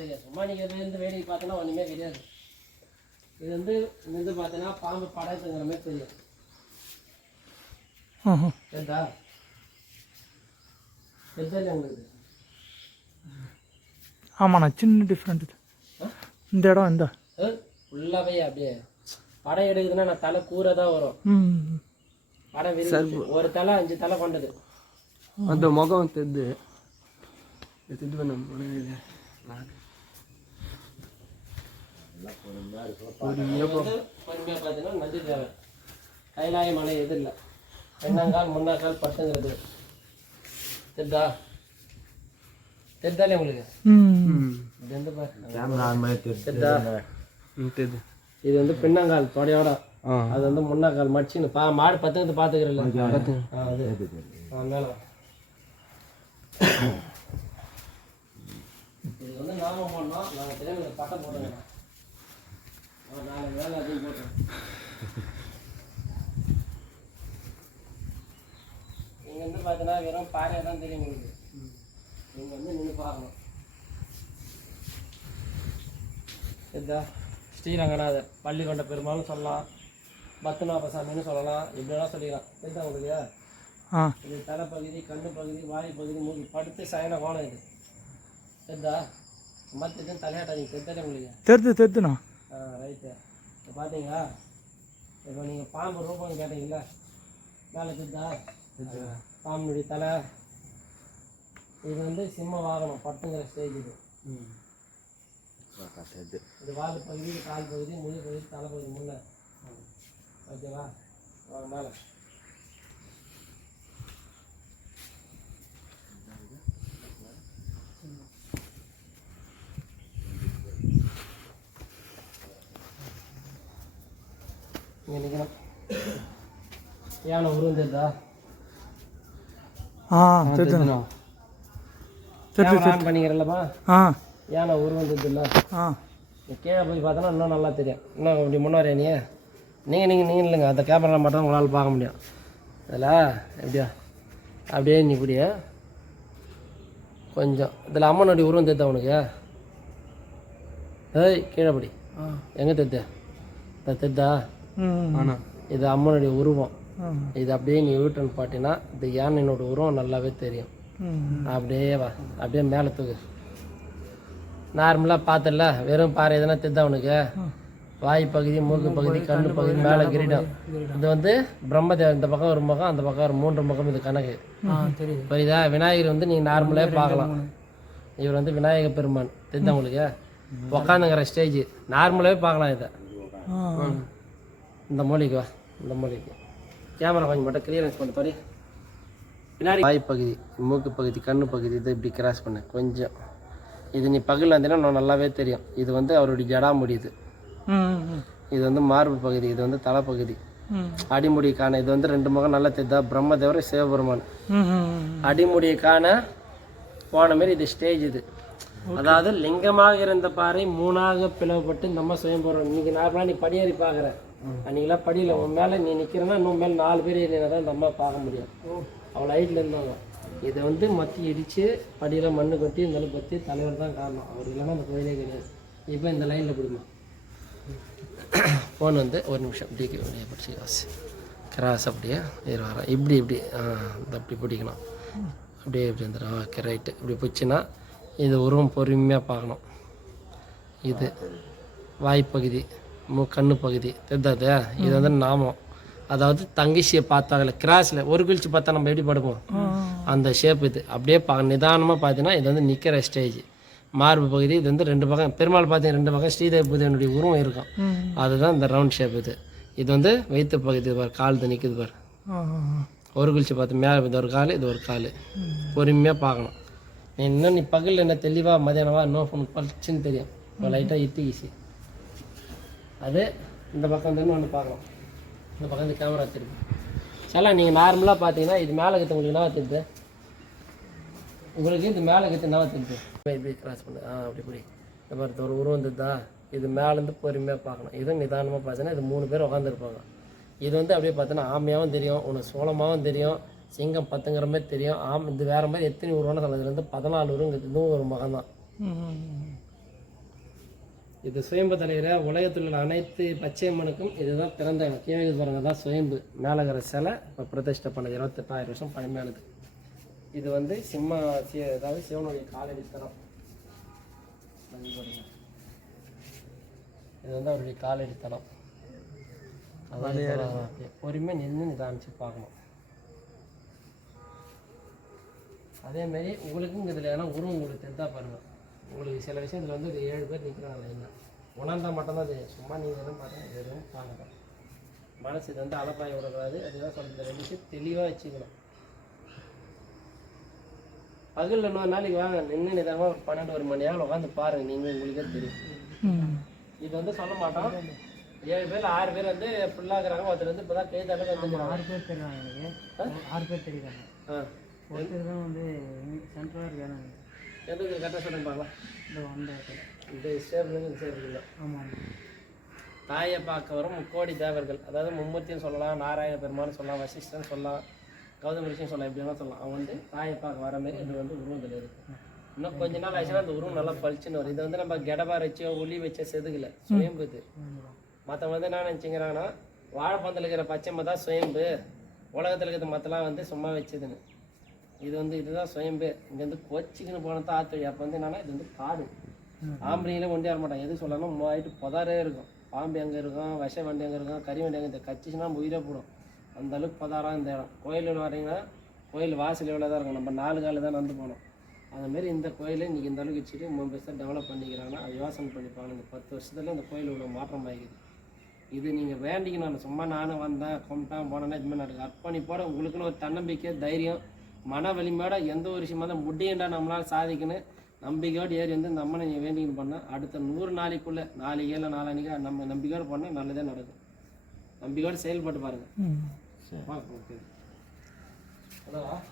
தெரியாது. சும்மா நீங்கள் இருந்து வேடிக்கை பார்த்தோன்னா ஒன்றுமே கிடையாது. இது வந்து இருந்து பார்த்தீங்கன்னா பாம்பு படத்துங்கிற மாதிரி தெரியும். சரிதா? தெரிஞ்சல உங்களுக்கு? ஆமாண்ணா, சின்ன டிஃப்ரெண்ட். இந்த இடம் இந்த ஃபுல்லாகவே அப்படியே படம் எடுக்குதுன்னா நான் தலை கூரை தான் வரும். படம் விரிச்சு ஒரு தலை 5 தலை கொண்டது. அந்த முகம் தெரிது இது பண்ண பொறுமையாக பார்த்தீங்கன்னா நந்தி தேவை. கைலாய மலை எது இல்லை, பெண்ணங்கால் முன்னாக்கால் பட்டுங்கிறது தெரிதா? தெரிதாலே உங்களுக்கு? இது வந்து பின்னங்கால் தொடையோட, அது வந்து முன்னாக்கால் மடிச்சுன்னு மாடு பத்துக்கிறது பார்த்துக்கிறல. அது மேலே இது வந்து நாம பண்ணோம். நாங்கள் தெரியாம பட்டை போட்டோங்க. 4 வேலை அதையும் போட்டோம். இங்கே வந்து பார்த்தீங்கன்னா வெறும் பாறையாக தான் தெரியும் உங்களுக்கு. நீங்கள் வந்து நின்று பார்க்கணும். சரிதா? ஸ்ரீரங்கநாதர், பள்ளிக்கொண்ட பெருமாள்னு சொல்லலாம், பத்துநாபசாமின்னு சொல்லலாம், இப்படியெல்லாம் சொல்லிக்கலாம். சரிதா உங்களுக்கு? இது தலைப்பகுதி, கண்ணு பகுதி, வாய் பகுதி, மூக்கி படுத்து சயன கோணம் இது. சரிதா? மற்ற தலையாட்டாதீங்க. தெரிஞ்சாலே உங்களுக்கு தெரிதுண்ணா. ரைட்டு. இப்போ பார்த்தீங்களா, இப்போ நீங்கள் பாம்பு ரூபம் கேட்டீங்களா, மேலே தெரிதா? பாம்புடைய தலை. இது வந்து சிம்ம வாகனம் பட்டுங்கிற ஸ்டேஜ். இது வால் பகுதி, கால் பகுதி, முழு பகுதி, தலைப்பகுதி முன்ன. ஓகேவா? மேலே இங்கே நிற்கணும். யானை உருவம் தெரிதா? தெரியுதுண்ணா. ஆன் பண்ணிக்கிறல்லப்பா. யானை உருவம் தெரியுதுல்ல? கீழே போய் பார்த்தோன்னா இன்னும் நல்லா தெரியும். இன்னும் இப்படி முன்னாடி நீங்கள் இல்லைங்க, அந்த கேமரா மட்டும் உங்களால் பார்க்க முடியும். அதில் எப்படியா அப்படியே நீ இப்படியா கொஞ்சம் இதில் அம்மனுடைய உருவம் தெரியுதா உனக்கு? ஏய் கீழே படி. எங்கே தெரியுதா? தெரியுதா? இது அம்மனுடைய உருவம். இது அப்படியே நீ வீட்டுன்னு பாட்டினா இந்த யானையினோட உருவம் நல்லாவே தெரியும். அப்படியே வா, அப்படியே மேலே தூக்கு. நார்மலாக பார்த்தல வெறும் பாறை எதுனா தெரியுதா உனக்கு? வாய் பகுதி, மூக்கு பகுதி, கண்ணு பகுதி, மேலே கிரீடம். இது வந்து பிரம்மதேவன். இந்த பக்கம் ஒரு முகம், அந்த பக்கம் ஒரு 3 முகம். இது கணக்கு புரியுதா? விநாயகர் வந்து நீங்கள் நார்மலாக பார்க்கலாம். இவர் வந்து விநாயக பெருமான். தெரியுதா உங்களுக்கு? உக்காந்துங்கிற ஸ்டேஜ் நார்மலாகவே பார்க்கலாம். இதை இந்த மூலிகை வா, இந்த மூலிகை கேமரா கொஞ்சம் மட்டும் கிளியரன்ஸ் பண்ண தோடி. பின்னாடி வாய் பகுதி, மூக்கு பகுதி, கண்ணு பகுதி, இதை இப்படி கிராஸ் பண்ண கொஞ்சம். இது நீ பகலில் இருந்தீங்கன்னா நான் நல்லாவே தெரியும். இது வந்து அவருடைய ஜடாமுடி. இது வந்து மார்பு பகுதி, இது வந்து தலைப்பகுதி, அடிமுடியை காண. இது வந்து 2 முகம் நல்லா தெரியுதா? பிரம்மதேவர், சிவபெருமான். அடிமுடியை காண போன மாரி இது ஸ்டேஜ். இது அதாவது லிங்கமாக இருந்த பாறை 3ஆக பிளவுபட்டு இந்த அம்மா சுயம்பரம். இன்னைக்கு நார்மலாக நீ படியேறி பார்க்குற, அன்றைக்கெல்லாம் படியில் உன் மேலே நீ நிற்கிறன்னா இன்னும் மேலே 4 பேர் ஏறினா தான் இந்த அம்மா பார்க்க முடியும். அவ்வளோ ஹைட்டில் இருந்தாங்க. இதை வந்து மத்தி இடித்து படியில் மண் கொட்டி இந்த அளவுக்கு பற்றி தலைவர் தான் காரணம். அவர் இல்லைன்னா அந்த கோயிலே கிடையாது. இப்போ இந்த லைனில் பிடிமா ஃபோன் வந்து ஒரு நிமிஷம் டிகே அப்படியே பிடிச்சி கிராஸ் அப்படியே வரேன். இப்படி இந்த அப்படி பிடிக்கணும். அப்படியே இப்படி வந்துடும். Okay right. இப்படி பிடிச்சின்னா இது உருவம் பொறுமையாக பார்க்கணும். இது வாய்ப்பகுதி, கண்ணு பகுதி தெரியாது? இது வந்து நாமம். அதாவது தங்கிச்சியை பார்த்தாங்கல்ல கிராஸில் ஒரு குளிச்சு பார்த்தா நம்ம எப்படி படுப்போம், அந்த ஷேப். இது அப்படியே நிதானமாக பார்த்தீங்கன்னா இது வந்து நிற்கிற ஸ்டேஜ். மார்பு பகுதி இது வந்து 2 பக்கம் பெருமாள் பார்த்தீங்கன்னா 2 பக்கம் ஸ்ரீதேவி பூதேவனுடைய உருவம் இருக்கும். அதுதான் இந்த ரவுண்ட் ஷேப். இது வந்து வயிற்று பகுதி பார், கால் தான் நிற்குது பார். ஒரு குளிச்சு பார்த்து மேலே இது ஒரு கால், இது ஒரு கால். பொறுமையாக பார்க்கணும். நீ பகலில் என்ன தெளிவாக மதியானவா இன்னும் ஃபோன் பளிச்சுன்னு தெரியும். லைட்டாக ஈஸி. அது இந்த பக்கம் தான் ஒன்று பார்க்கலாம். இந்த பக்கம் இந்த கேமரா வச்சுருக்கு. சில நீங்கள் நார்மலாக பார்த்தீங்கன்னா இது மேலே கற்று உங்களுக்கு என்ன தெரியுது? உங்களுக்கு இது மேலே கற்று என்ன தெரியுது? இப்படி கிராஸ் பண்ணு. அப்படி இந்த மாதிரி ஒரு உருவம் வந்துதா? இது மேலேருந்து பொறுமையாக பார்க்கணும். இதுவும் நிதானமாக பார்த்தீங்கன்னா இது 3 பேர் உட்காந்துருப்பாங்க. இது வந்து அப்படியே பார்த்தீங்கன்னா ஆமையாகவும் தெரியும், உனக்கு சோளமாகவும் தெரியும், சிங்கம் 10ங்கிற மாதிரி தெரியும். இது வேறு மாதிரி எத்தனை உருவம்னு சொல்லுது. இதுலேருந்து 14 உருவம். இதுவும் ஒரு மகன் தான். இது சுயம்பு தலைவரை உலகத்தில் உள்ள அனைத்து பச்சையம்மனுக்கும் இதுதான் பிறந்த இடம். கீழே பாருங்க, தான் சுயம்பு மேலகிற சிலை இப்போ பிரதிஷ்டை பண்ணது 28,000 வருஷம் பழமையானது. இது வந்து அதாவது சிவனுடைய காலடி தரம். இது வந்து அவருடைய காலடி தரம். அதாவது பொறுமையாக நின்று நிதானிச்சு பார்க்கணும். அதேமாரி உங்களுக்கும் இதில் ஏன்னா உருவம் உங்களுக்கு தெரிந்தா பாருங்கள். உங்களுக்கு சில விஷயத்தில் வந்து ஒரு 7 பேர் நிற்கிறாங்க லைனாக. உணர்ந்தால் மட்டும்தான் அது சும்மா நீங்கள் எதுவும் பார்த்தா எதுவும் பாருங்கள். மனசு இது வந்து அலப்பாய விடக்கூடாது. அதுதான் சொல்கிறது, 2 விஷயம் தெளிவாக வச்சுக்கணும். பகலில் இன்னொரு நாளைக்கு வாங்க, நின்று நிதானமாக ஒரு 12 மணி நேரம் உட்காந்து பாருங்கள், நீங்கள் உங்களுக்கே தெரியும். இது வந்து சொல்ல மாட்டோம். 7 பேர் 6 பேர் வந்து ஃபுல்லாக இருக்கிறாங்க. ஒருத்தர் வந்து இப்போ தான் கை தடவை வந்து 6 பேர் தெரியுறாங்க. எனக்கு 6 பேர் தெரியுறாங்க. ஒருத்தர் தான் வந்து சென்டராக இருக்காங்க. எதுக்கு கரெக்டாக சொல்லுங்க பார்க்கலாம். இந்த சேர்ந்து சேர்ந்துல ஆமாம். தாயை பார்க்க வரும் 3 கோடி தேவர்கள், அதாவது மும்மூர்த்தின்னு சொல்லலாம், நாராயண பெருமான்னு சொல்லலாம், வசிஷ்டன் சொல்லலாம், கௌதம ரிஷின்னு சொல்லலாம், எப்படி வேணால் சொல்லலாம். அவங்க வந்து தாயை பார்க்க வர மாதிரி இது வந்து உருவத்தில் இருக்குது. இன்னும் கொஞ்ச நாள் ஆச்சுன்னா அந்த உருவம் நல்லா பளிச்சுன்னு வரும். இது வந்து நம்ம கெடபா வச்சோ ஒளி வச்சோ செதுக்கல, சுயம்பு இது. மற்றவங்க வந்து என்ன நினச்சிங்கிறாங்கன்னா வாழைப்பந்தில் இருக்கிற பச்சைமை தான் சுயம்பு, உலகத்தில் இருக்கிற மற்றலாம் வந்து சும்மா வச்சதுன்னு. இது வந்து இதுதான் சுயம்பு. இங்கேருந்து கொச்சிக்குன்னு போனதான் ஆற்று. அப்போ வந்து என்னன்னா இது வந்து காடு. ஆம்பளைங்களே கொண்டு வர மாட்டாங்க. எது சொல்லணும், மூவாயிட்டு புதாரே இருக்கும். பாம்பு எங்கே இருக்கும், விஷ வண்டி எங்கே இருக்கும், கறி வண்டி எங்கே, இந்த கச்சிச்சுன்னா உயிரே போடும். அந்த அளவுக்கு புதாராக இந்த இடம். கோயில் வரீங்கன்னா கோயில் வாசல் எவ்வளோ தான் இருக்கும். நம்ம 4 காலில் தான் நடந்து போனோம். அதுமாரி இந்த கோயிலை இன்றைக்கி இந்த அளவுக்கு வச்சுட்டு 3 பெருசாக டெவலப் பண்ணிக்கிறாங்கன்னா அது யோசனை பண்ணிப்பாங்க. இந்த 10 வருஷத்துல இந்த கோயில் இவ்வளோ மாற்றம் ஆகிக்குது. இது நீங்கள் வேண்டிக்கணும். சும்மா நானும் வந்தேன் கும்பிட்டேன் போனேன்னா இதுமாதிரி நடக்குது. அர்ப்பணிப்போட உங்களுக்குன்னு ஒரு தன்னம்பிக்கை, தைரியம், மன வலிமையோட எந்த ஒரு விஷயமா தான் முடியுண்டா நம்மளால் சாதிக்கணும் நம்பிக்கையோடு ஏறி வந்து இந்த அம்மனை நீங்கள் வேண்டிக்கணும் பண்ணால் அடுத்த 100 நாளைக்குள்ளே 4 ஏழு 4 அன்றைக்கி நம்ம நம்பிக்கையோடு பண்ணால் நல்லதே நடக்கும். நம்பிக்கையோடு செயல்பட்டு பாருங்கள். ஓகே அதான்